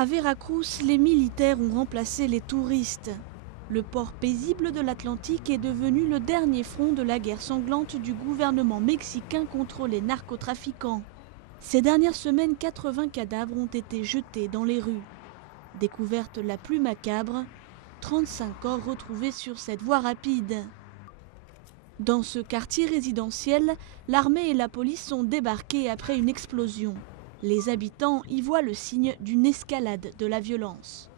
À Veracruz, les militaires ont remplacé les touristes. Le port paisible de l'Atlantique est devenu le dernier front de la guerre sanglante du gouvernement mexicain contre les narcotrafiquants. Ces dernières semaines, 80 cadavres ont été jetés dans les rues. Découverte la plus macabre, 35 corps retrouvés sur cette voie rapide. Dans ce quartier résidentiel, l'armée et la police sont débarqués après une explosion. Les habitants y voient le signe d'une escalade de la violence.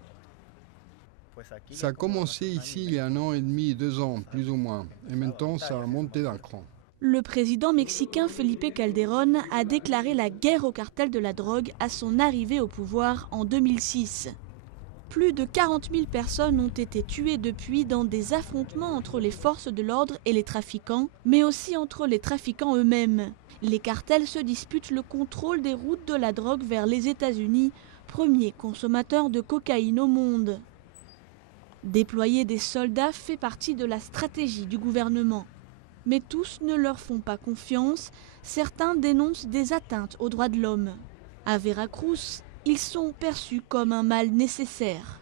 Ça a commencé ici il y a 1 an et demi, 2 ans, plus ou moins. Et maintenant, ça a monté d'un cran. Le président mexicain Felipe Calderón a déclaré la guerre au cartel de la drogue à son arrivée au pouvoir en 2006. Plus de 40 000 personnes ont été tuées depuis dans des affrontements entre les forces de l'ordre et les trafiquants, mais aussi entre les trafiquants eux-mêmes. Les cartels se disputent le contrôle des routes de la drogue vers les États-Unis, premier consommateur de cocaïne au monde. Déployer des soldats fait partie de la stratégie du gouvernement. Mais tous ne leur font pas confiance, certains dénoncent des atteintes aux droits de l'homme. À Veracruz, ils sont perçus comme un mal nécessaire.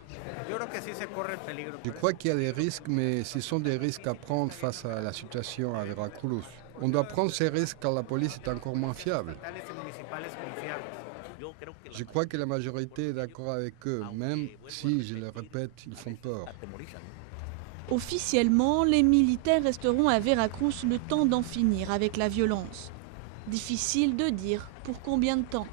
Je crois qu'il y a des risques, mais ce sont des risques à prendre face à la situation à Veracruz. On doit prendre ces risques car la police est encore moins fiable. Je crois que la majorité est d'accord avec eux, même si, je le répète, ils font peur. Officiellement, les militaires resteront à Veracruz le temps d'en finir avec la violence. Difficile de dire pour combien de temps.